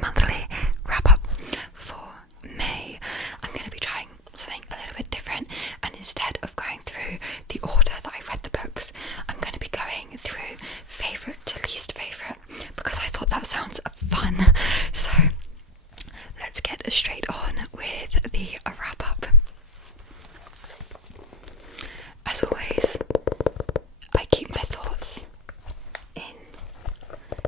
monthly wrap up for May. I'm going to be trying something a little bit different, and instead of going through the order that I read the books, I'm going to be going through favourite to least favourite, because I thought that sounds fun. So let's get straight on with the wrap up. As always, I keep my thoughts in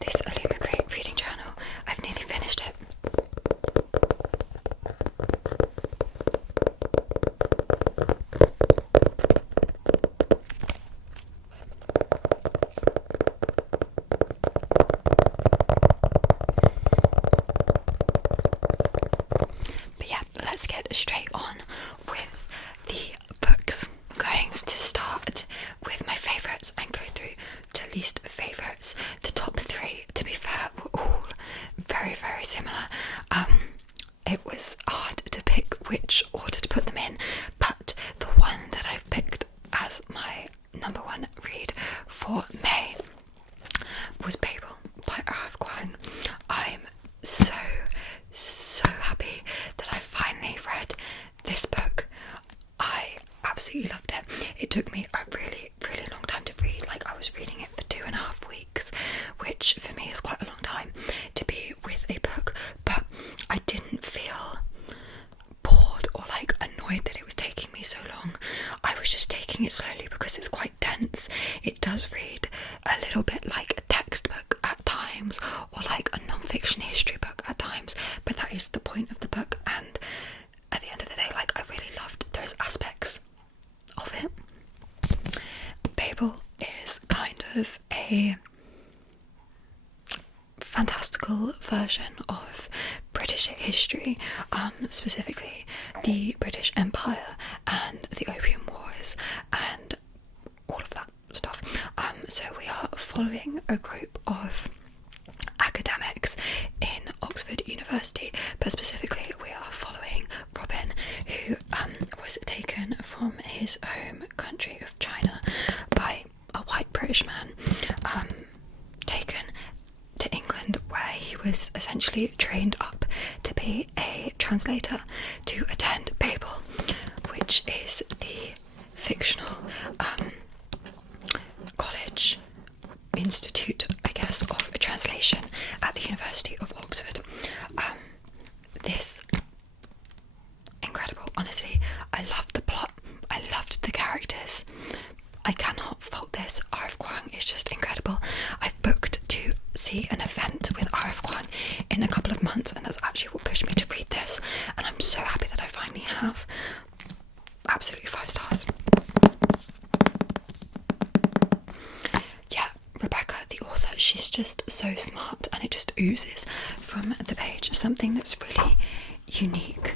this Illumicrate reading journal. I've nearly finished it. But yeah, let's get straight on with the books. I'm going to start with my favourites and go through to least favourites. The top three, to be fair, were all very, very similar. It was hard to pick which order to put them in, but the one that I've picked as my number one read for May was Babel by R.F. Kuang. I'm so happy that I finally read this book. I absolutely loved it. It took me a really long time to read. Like, I was reading it for 2.5 weeks, which for me is quite a long time to be with a book, but I didn't feel bored or like annoyed that it was taking me so long. I was just taking it slowly because it's quite dense. It does read a little bit like a textbook at times, or like a non-fiction history book at times, but that is the point of the book, and at the end of the day, like, I really loved those aspects of it. Babel is kind of a fantastical version of British history, specifically the British Empire and the Opium Wars and all of that stuff. So we are following a group of academics in Oxford University, but specifically we are following Robin, who was taken from his home country of China by a white British man, taken to England, where he was essentially trained up to be a translator to attend Babel, which is the fictional college institute, I guess, of a translation at the University of Oxford. This incredible, honestly. I loved the plot, I loved the characters. I cannot fault this. R.F. Kuang is just incredible. I've booked to see an event with R.F. Kuang in a couple of months, and that's actually what pushed me to read this, and I'm so happy that I finally have. Absolutely 5 stars. Yeah, Rebecca, the author, she's just so smart, and it just oozes from the page. Something that's really unique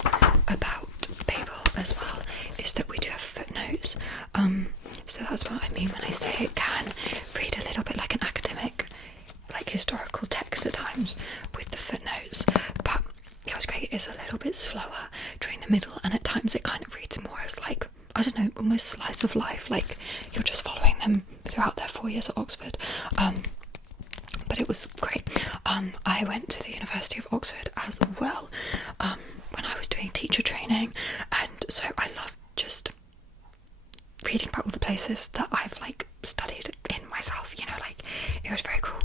about Babel as well is that we do have footnotes. So that's what I mean when I say it can read a little bit like an academic, like historical text at times with the footnotes, but yeah, it's great. It's a little bit slower during the middle, and at times it kind of reads more as like, I don't know, almost slice of life, like you're just following them throughout their 4 years at Oxford. But it was great. I went to the University of Oxford as well when I was doing teacher training, and so I loved just reading about all the places that I've like studied in myself, you know, like it was very cool.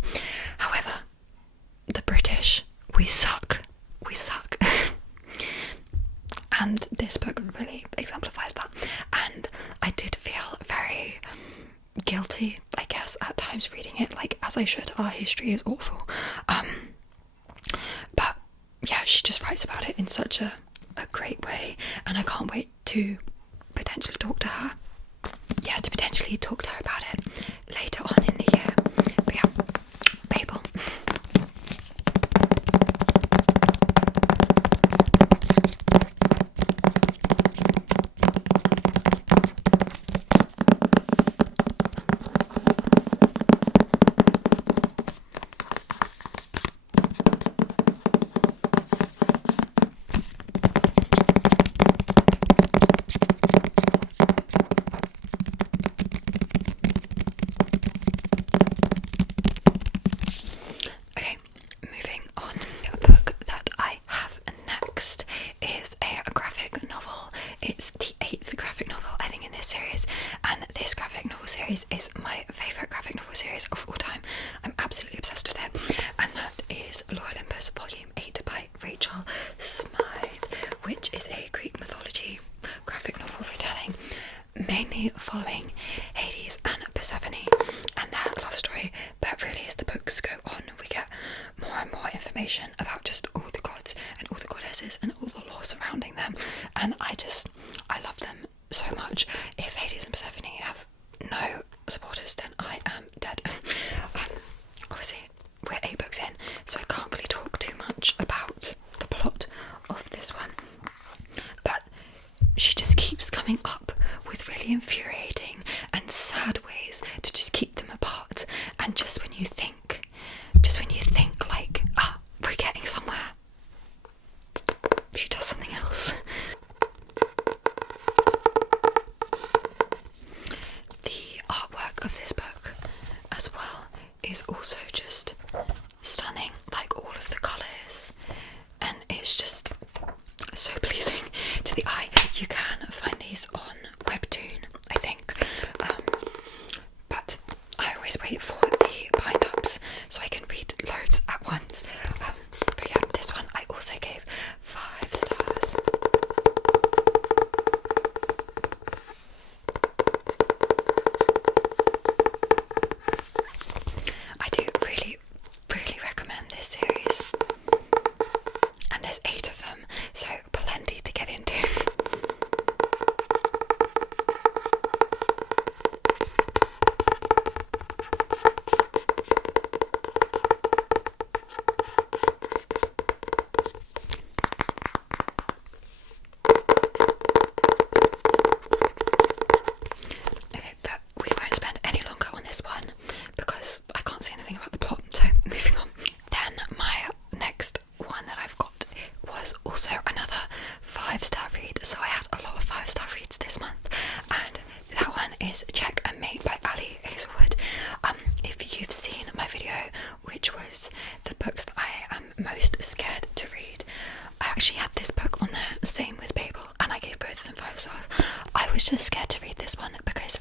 However, the British, we suck. And this book really exemplifies that, and I did feel very guilty, I guess, at times reading it, like, as I should. Our history is awful, but yeah, she just writes about it in such a great way, and I can't wait to potentially talk to her about it later on in the year. But yeah, Babel. information about just all the gods and all the goddesses and all the lore surrounding them, and I love them so much. If Hades and Persephone have no supporters, then I am dead. Obviously we're 8 books in, so I can't really talk too much about the plot of this one, but she just keeps coming up with really infuriating and sad ways to just keep them apart, and just when you think like, we're getting somewhere, she does something else. The artwork of this book as well is also just stunning, like all of the colours, and it's just so pleasing to the eye. You can find these on Webtoon, I think, but I always wait for the bind-ups so I can read loads at once. But yeah, this one I also gave 5 stars. I do really recommend this series, and there's 8 of them, so plenty to get into. Okay, but we won't spend any longer on this one because I can't say anything about the plot, so moving on. Then my next one that I've got was also another 5-star read, so I had a lot of 5-star reads this month, and that one is Check and Mate by Ali Hazelwood. If you've seen my video, which was the books that I am most scared to read, I actually had this book on there, same with Babel, and I gave both of them 5 stars. I was just scared to read this one because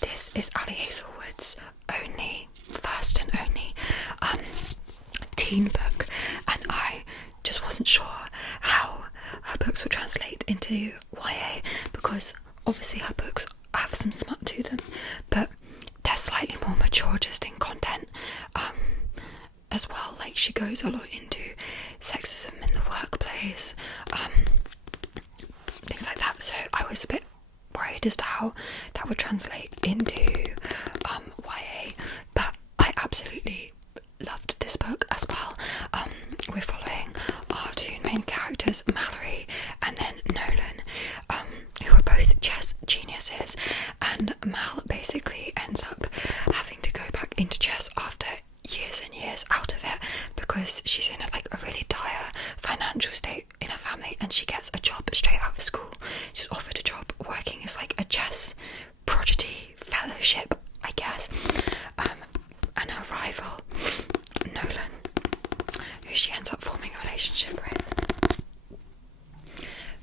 this is Ali Hazelwood's first and only teen book, and I just wasn't sure how her books would translate into YA, because obviously her books have some smut to them, but they're slightly more mature just in content as well. Like, she goes a lot into sexism in the workplace, things like that, so I was a bit worried as to how that would translate into YA, but I absolutely loved this book as well. We're following our 2 main characters, Mallory and then Nolan, who are both chess geniuses, and Mal basically ends up having to go back into chess after years and years out of it because she's in a really dire financial state in her family, and she gets a job straight out of school. She's offered a job working as like a chess prodigy fellowship, I guess, and her rival Nolan, who she ends up forming a relationship with.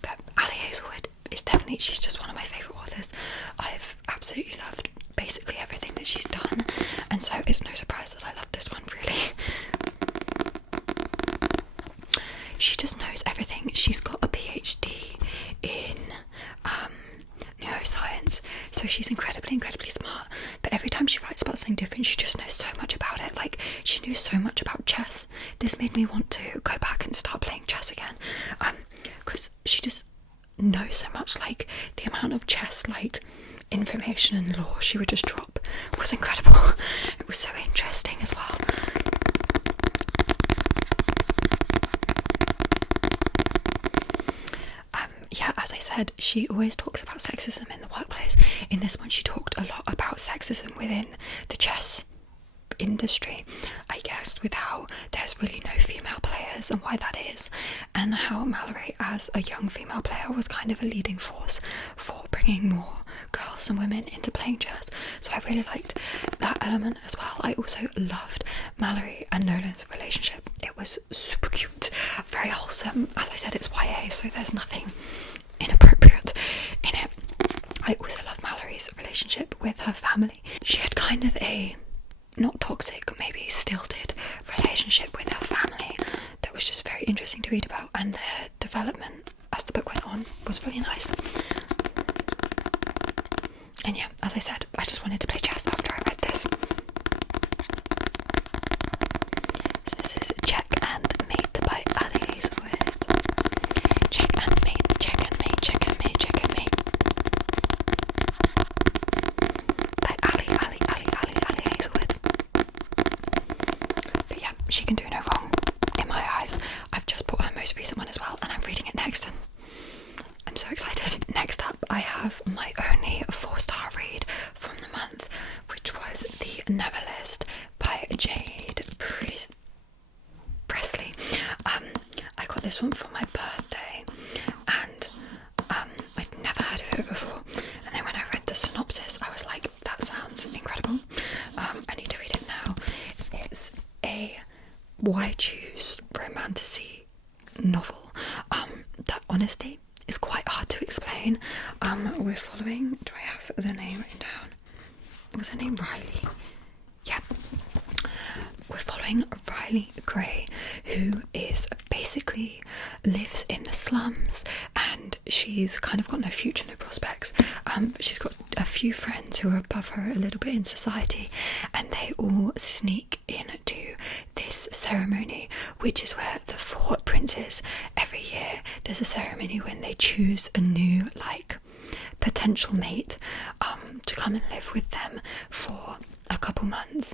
But Ali Hazelwood is definitely, she's just one of my favourite authors. I've absolutely loved basically everything that she's done, and so it's no surprise that I love this one, really. She just knows everything. She's got a PhD in neuroscience, so she's incredibly smart, but every time she writes about something different, she just knows so much about it. Like, she knew so much about chess. This made me want to go back and start playing chess again, because she just knows so much. Like, the amount of chess information and lore she would just drop was incredible. It was so interesting as well. Yeah, as I said, she always talks about sexism in the workplace. In this one, she talked a lot about sexism within the chess industry, I guess, with how there's really no female players and why that is, and how Mallory as a young female player was kind of a leading force for bringing more girls and women into playing chess. So I really liked that element as well. I also loved Mallory and Nolan's relationship. It was super cute, very wholesome. As I said, it's YA, so there's nothing inappropriate in it. I also love Mallory's relationship with her family. She had kind of a not toxic, maybe stilted relationship with her family that was just very interesting to read about, and their development as the book went on was really nice. And yeah, as I said, I just wanted to play chess after I read this. So this is Check and Mate this one for my birthday, and I'd never heard of it before, and then when I read the synopsis I was like, that sounds incredible. I need to read it now. It's a why choose romantasy novel that honestly is quite hard to explain. We're following, do I have the name written down? Was her name Riley? Yeah. We're following Riley Gray, who is basically lives in the slums, and she's kind of got no future, no prospects. She's got a few friends who are above her a little bit in society, and they all sneak into this ceremony, which is where the 4 princes, every year there's a ceremony when they choose a new potential mate to come and live with them for a couple months,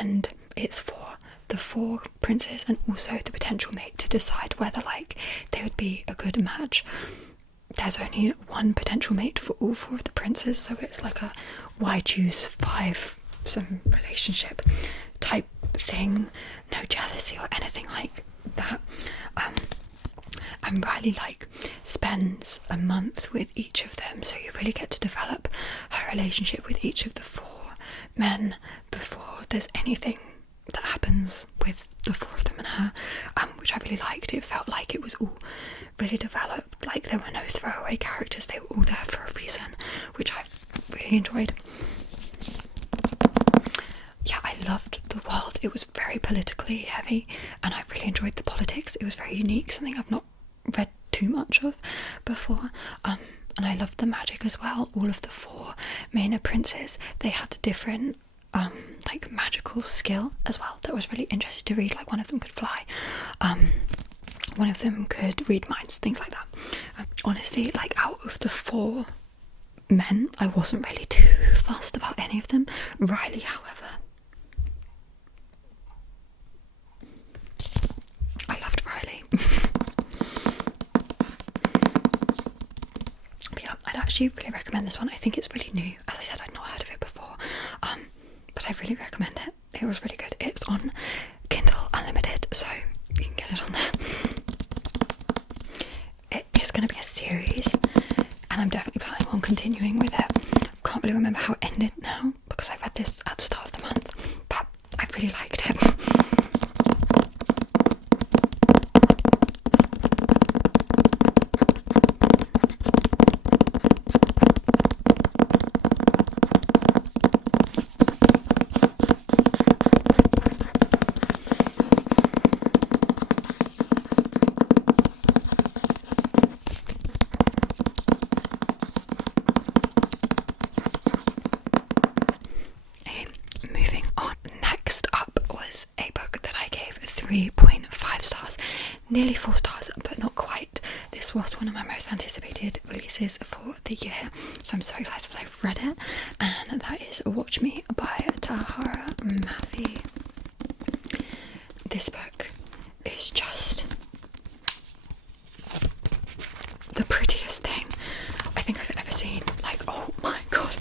and it's for the 4 princes and also the potential mate to decide whether they would be a good match. There's only one potential mate for all 4 of the princes, so it's like a why choose 5 some relationship type thing, no jealousy or anything like that. And Riley spends a month with each of them, so you really get to develop her relationship with each of the 4 men before there's anything that happens with the 4 of them and her, which I really liked. It felt like it was all really developed, there were no throwaway characters, they were all there for a reason, which I really enjoyed. Yeah, I loved the world. It was very politically heavy, and I really enjoyed the politics. It was very unique, something I've not read too much of before. And I loved the magic as well. All of the 4 main princes, they had a different magical skill as well that was really interesting to read. One of them could fly, one of them could read minds, things like that. Honestly, out of the 4 men, I wasn't really too fussed about any of them. Riley, however, I loved Riley. But yeah, I'd actually really recommend this one. I think it's really new. As I said, I'd not heard of it before, but I really recommend it. It was really good. It's on Kindle Unlimited, so you can get it on there. It is going to be a series, and I'm definitely planning on continuing with it. Can't really remember how it ended now, because I read this at the start of the month, but I really liked it. Moving on, next up was a book that I gave 3.5 stars, nearly 4 stars, but not quite. This was one of my most anticipated releases for the year, so I'm so excited that I've read it, and that is Watch Me by Tahara Mafi. This book is just the prettiest thing I think I've ever seen. Oh my god,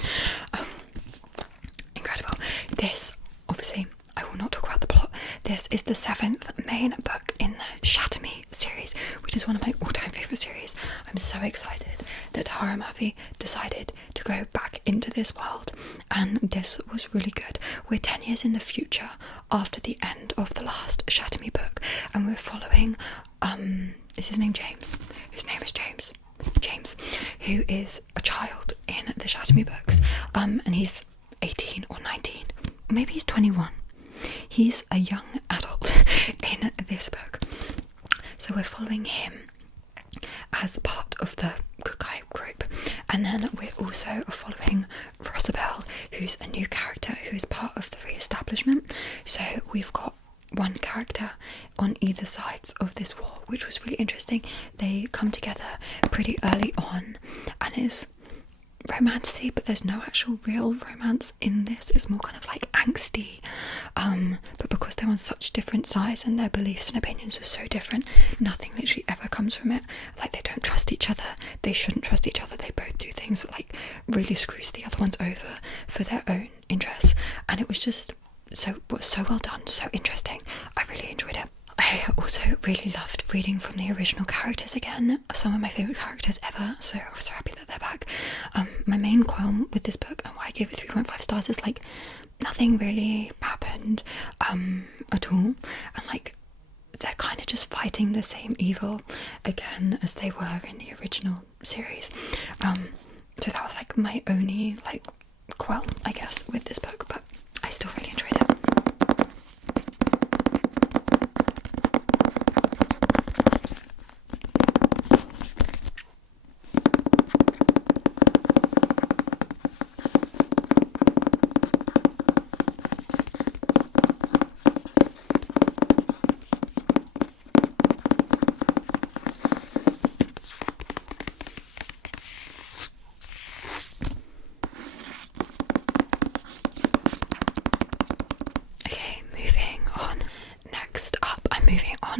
incredible. This, obviously, I will not talk about the plot. This is the 7th main book in the Shatter Me series, which is one of my all-time favourite series. I'm so excited that Tahara Mafi decided to go back into this world, and this was really good. We're 10 years in the future after the end of the last Shatter Me book, and we're following, is his name James? His name is James, who is a child in the Shatter Me books, and he's 18 or 19, maybe he's 21. He's a young adult in this book, so we're following him as part of the good guy group, and then we're also following Rosabelle, who's a new character who is part of the re-establishment. So we've got one character on either sides of this war, which was really interesting. They come together pretty early on, and it's romancy, but there's no actual real romance in this. It's more kind of angsty, but because they're on such different sides and their beliefs and opinions are so different, nothing literally ever comes from it. They don't trust each other, they shouldn't trust each other, they both do things that really screws the other ones over for their own interests, and it was just so well done, so interesting. I really enjoyed it. I also really loved reading from the original characters again, some of my favourite characters ever, so I was so happy that they're back. My main qualm with this book and why I gave it 3.5 stars is like nothing really happened at all, and like they're kind of just fighting the same evil again as they were in the original series. So that was like my only like qualm, I guess, with this book, but I still really enjoyed it.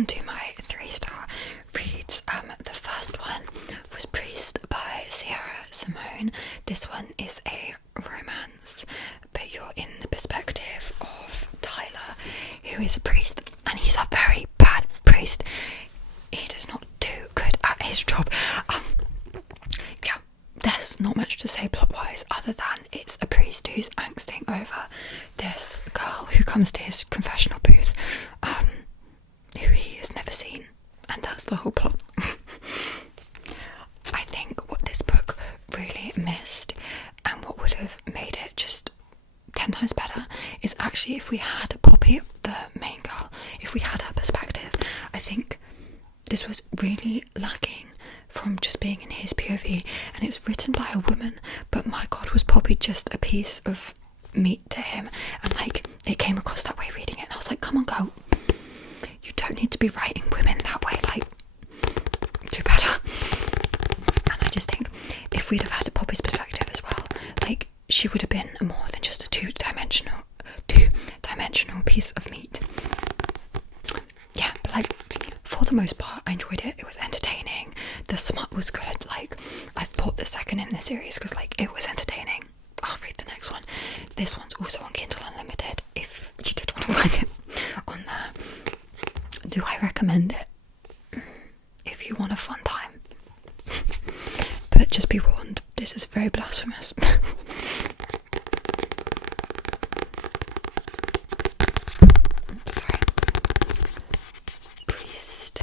To my 3-star reads. The first one was Priest by Sierra Simone. This one is a romance, but you're in the perspective of Tyler, who is a priest, and he's a very bad priest. He does not do good at his job. Yeah, there's not much to say plot-wise other than it's a priest who's angsting over this girl who comes to his confessional booth, who he has never seen, and that's the whole plot. I think what this book really missed, and what would have made it just 10 times better, is actually if we had Poppy, the main girl, if we had her perspective. I think this was really lacking from just being in his POV, and it's written by a woman, but my god, was Poppy just a piece of meat to him, and like it came across that way reading it, and I was like, come on girl, you don't need to be writing women that way, like, do better. And I just think if we'd have had a Poppy's perspective as well, like, she would have been more than just a two-dimensional piece of meat. Yeah, but like, for the most part, I enjoyed it. It was entertaining. The smut was good. Like, I've bought the second in the series because, like, it was entertaining. I'll read the next one. This one's also on Kindle Unlimited, if you did want to find it on there. Do I recommend it? If you want a fun time. But just be warned, this is very blasphemous. Sorry. Priest.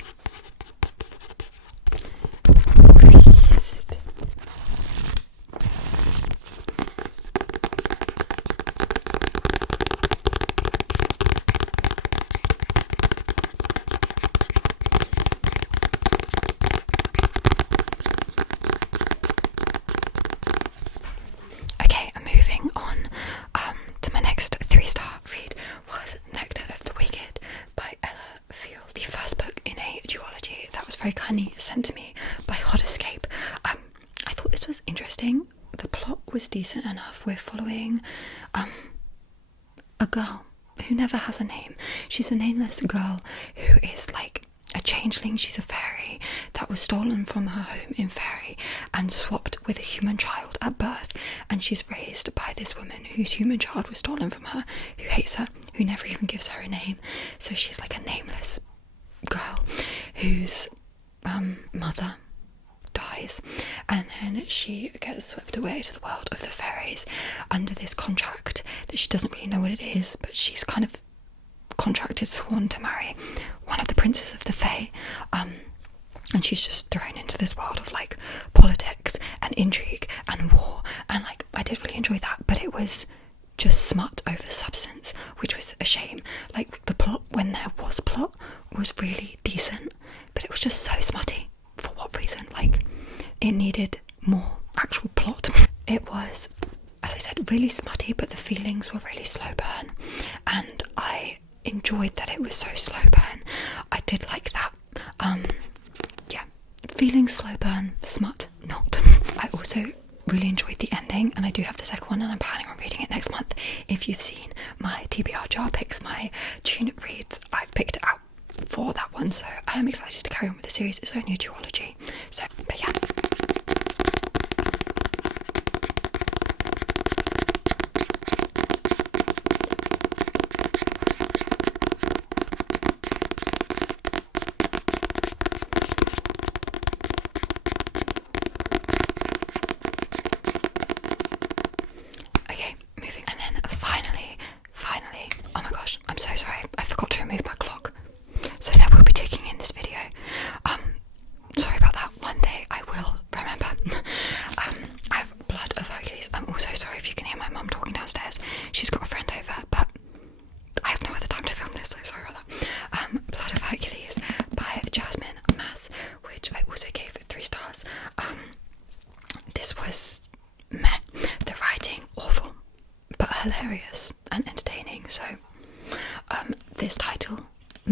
To my next 3-star read was Nectar of the Wicked by Ella Field, the first book in a duology that was very kindly sent to me by Hot Escape. I thought this was interesting. The plot was decent enough. We're following a girl who never has a name. She's a nameless girl who is like a changeling. She's a fairy that was stolen from her home in Fairy and swapped with a human child at birth, and she's raised by this woman whose human child was stolen from her, who hates her, who never even gives her a name. So she's like a nameless girl whose mother dies, and then she gets swept away to the world of the fairies under this contract that she doesn't really know what it is, but she's kind of contracted, sworn to marry one of the princes of the Fae, and she's just thrown into this world of like politics and intrigue and war, and like I did really enjoy that, but it was just smut over substance, which was a shame. Like the plot, when there was plot, was really decent, but it was just so smutty. For what reason? Like, it needed more actual plot. It was, as I said, really smutty, but the feelings were really slow burn, and I enjoyed that it was so slow burn. I did like that. Yeah, feelings slow burn, smut not. I also really enjoyed the ending, and I do have the second one, and I'm planning on reading it next month. If you've seen my TBR jar picks, my June reads, I've picked it out for that one, so I am excited to carry on with the series. It's only a duology, so, but yeah.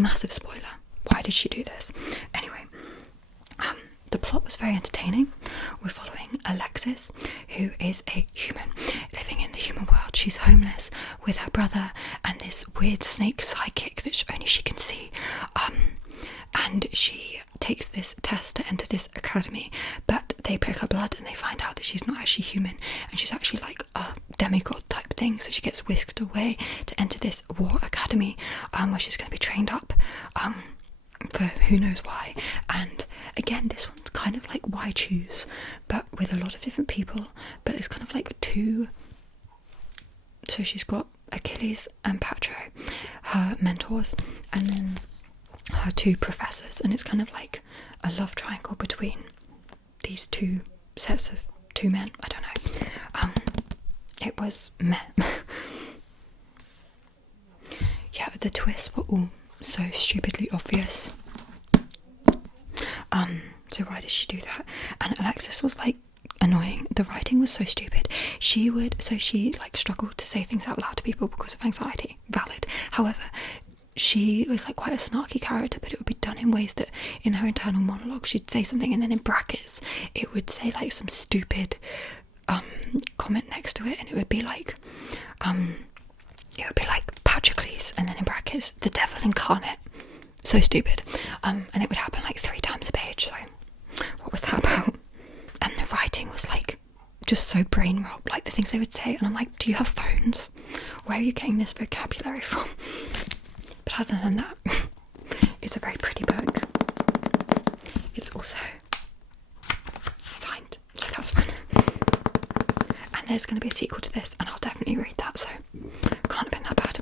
massive spoiler. Why did she do this? Anyway, the plot was very entertaining. We're following Alexis, who is a human living in the human world. She's homeless with her brother and this weird snake sidekick that only she can see. And she takes this test to enter this academy, but they prick her blood and they find out that she's not actually human, and she's actually like a demigod type thing. So she gets whisked away to enter this war academy, where she's going to be trained up for who knows why. And again, this one's kind of like Why Choose, but with a lot of different people, but it's kind of like two. So she's got Achilles and Patro, her mentors, and then her two professors, and it's kind of like a love triangle between these two sets of two men. I don't know. It was meh. Yeah, the twists were all so stupidly obvious. So why did she do that? And Alexis was like annoying. The writing was so stupid. She like struggled to say things out loud to people because of anxiety. Valid. However, she was like quite a snarky character, but it would be done in ways that in her internal monologue she'd say something, and then in brackets it would say like some stupid comment next to it, and it would be like Patroclus, and then in brackets the devil incarnate. So stupid. And it would happen like 3 times a page. So what was that about? And the writing was like just so brain rot, like the things they would say, and I'm like, do you have phones? Where are you getting this vocabulary from? But other than that, it's a very pretty book. It's also signed, so that's fun. And there's going to be a sequel to this, and I'll definitely read that, so can't have been that bad.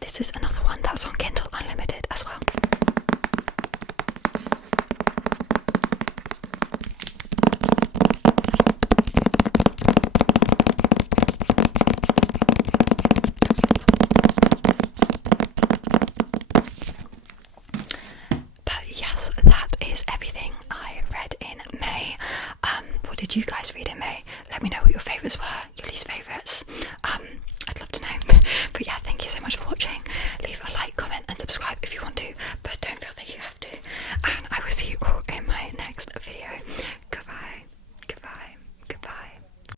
This is another one that's on Kindle.